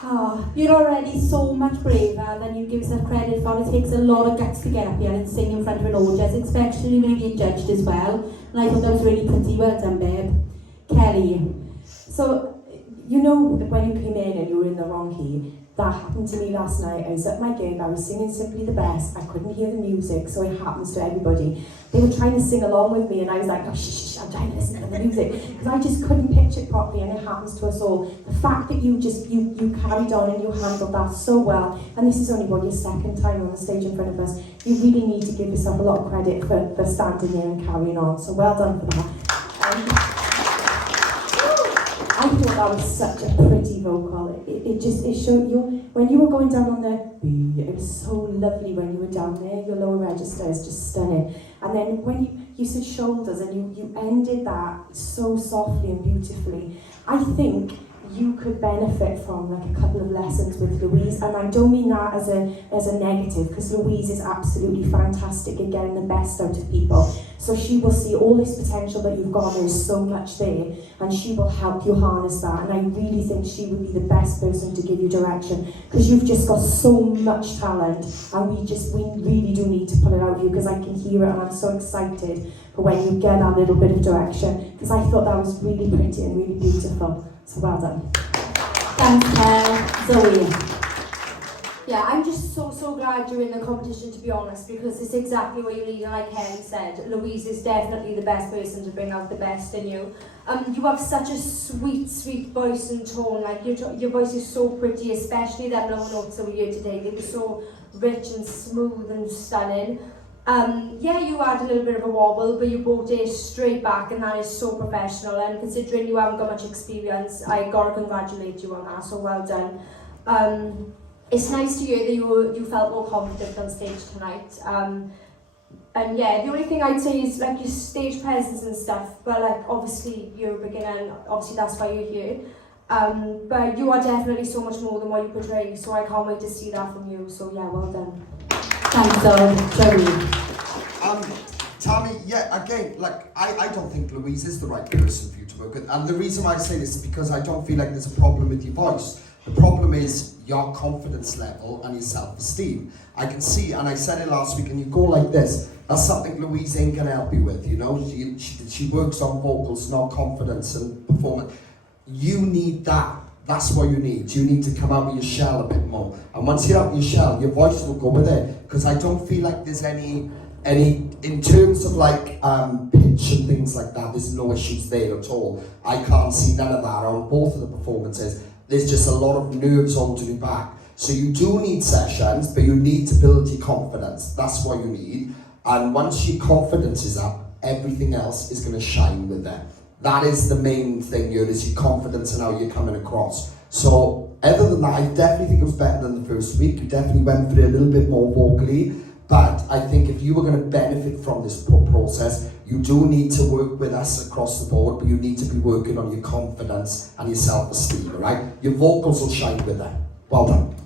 Oh, you're already so much braver than you give yourself credit for. It takes a lot of guts to get up here and sing in front of an audience, especially when you're being judged as well. And I thought that was really pretty. Well done, babe. Kelly. So, you know, when you came in and you were in the wrong key, that happened to me last night. I was at my gig, I was singing Simply the Best, I couldn't hear the music, so it happens to everybody. They were trying to sing along with me and I was like, oh, shh, I'm trying to listen to the music, because I just couldn't pitch it properly, and it happens to us all. The fact that you carried on and you handled that so well, and this is only your second time on the stage in front of us, you really need to give yourself a lot of credit for standing there and carrying on, so well done for that. I thought that was such a pretty vocal. It showed you, when you were going down on the B, it was so lovely when you were down there. Your lower register is just stunning. And then when you said shoulders and you ended that so softly and beautifully, I think you could benefit from like a couple of lessons with Louise, and I don't mean that as a negative, because Louise is absolutely fantastic at getting the best out of people. So she will see all this potential that you've got, there's so much there, and she will help you harness that, and I really think she would be the best person to give you direction, because you've just got so much talent, and we really do need to put it out of you, because I can hear it and I'm so excited for when you get that little bit of direction, because I thought that was really pretty and really beautiful. So well done. Thanks, Zoe. Yeah, I'm just so glad you're in the competition, to be honest, because it's exactly what you need. And like Kelly said, Louise is definitely the best person to bring out the best in you. You have such a sweet voice and tone. Like your voice is so pretty, especially them low notes that we heard today. They were so rich and smooth and stunning. Yeah, you had a little bit of a wobble, but you brought it straight back, and that is so professional. And considering you haven't got much experience, I gotta congratulate you on that. So well done. It's nice to hear that you felt more confident on stage tonight. And yeah, the only thing I'd say is like your stage presence and stuff. But like obviously you're a beginner, and obviously that's why you're here. But you are definitely so much more than what you portray. So I can't wait to see that from you. So yeah, well done. Thanks, Joey. Tammy, yeah, again, like, I don't think Louise is the right person for you to work with. And the reason why I say this is because I don't feel like there's a problem with your voice. The problem is your confidence level and your self-esteem. I can see, and I said it last week, and you go like this, that's something Louise ain't gonna help you with, you know? She works on vocals, not confidence and performance. You need that. That's what you need. You need to come out of your shell a bit more. And once you're out of your shell, your voice will go with it. Because I don't feel like there's any, in terms of like pitch and things like that, there's no issues there at all. I can't see none of that on both of the performances. There's just a lot of nerves holding you back. So you do need sessions, but you need to build your confidence. That's what you need. And once your confidence is up, everything else is going to shine with it. That is the main thing here, is your confidence and how you're coming across. So, other than that, I definitely think it was better than the first week. You definitely went through it a little bit more vocally. But I think if you were going to benefit from this process, you do need to work with us across the board, but you need to be working on your confidence and your self-esteem, right? Your vocals will shine with that. Well done.